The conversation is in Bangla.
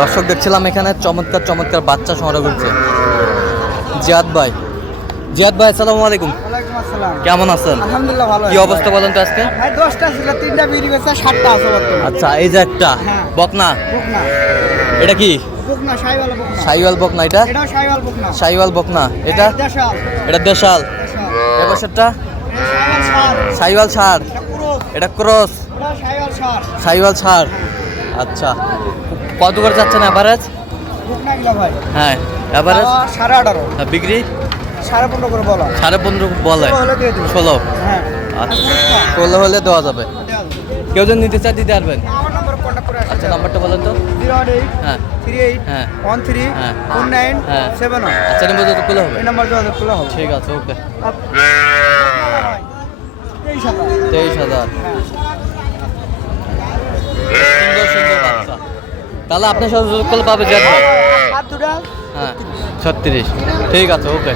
দর্শক দেখছিলাম এখানে চমৎকার চমৎকার বাচ্চা সংগ্রহ করছে জিয়াদ ভাই। জিয়াদ ভাই আসসালামু আলাইকুম। ওয়ালাইকুম আসসালাম। কেমন আছেন? আলহামদুলিল্লাহ ভালো। কি অবস্থা বলেন তো আজকে? ভাই 10টা ছিল, 3টা বিড়ি বেচা, 7টা আছে বর্তমানে। আচ্ছা, এই যে একটা হ্যাঁ। বকনা, বকনা। এটা কি? বকনা, শাইওয়াল বকনা। শাইওয়াল বকনা। এটা এটাও শাইওয়াল বকনা। শাইওয়াল বকনা। এটা দেশাল। এটা দেশাল। দেশাল। এবছরটা শাইওয়াল ষাঁড়। শাইওয়াল ষাঁড়। এটা ক্রস। এটা ক্রস। এটা শাইওয়াল ষাঁড়। শাইওয়াল ষাঁড়। আচ্ছা, কত করে যাচ্ছেন এভারেজ? বকনা গিলা ভাই। হ্যাঁ, এভারেজ 18.5। বিক্রি 15.5 করে বলা। 15.5 বলে। 16 হলে দিয়ে দিবো। 16। হ্যাঁ। আচ্ছা, 16 হলে দেওয়া যাবে। কেউ যদি নিতে চায় দিতে পারবেন? আমার নম্বর কন্টাক্ট করে আসেন। আচ্ছা, নাম্বারটা বলেন তো। 08 হ্যাঁ 38 হ্যাঁ 13 হ্যাঁ 49 হ্যাঁ 71। আচ্ছা, নম্বর যত খুলে হবে। এই নাম্বার যোগাযোগ করলে হবে। ঠিক আছে, ওকে। 23,000। 23,000। সুন্দর সুন্দর বাচ্চা। তাহলে আপনার সাথে যোগ করলে পাবে জিয়াদ ভাই। আর দুটা হ্যাঁ 36। ঠিক আছে, ওকে।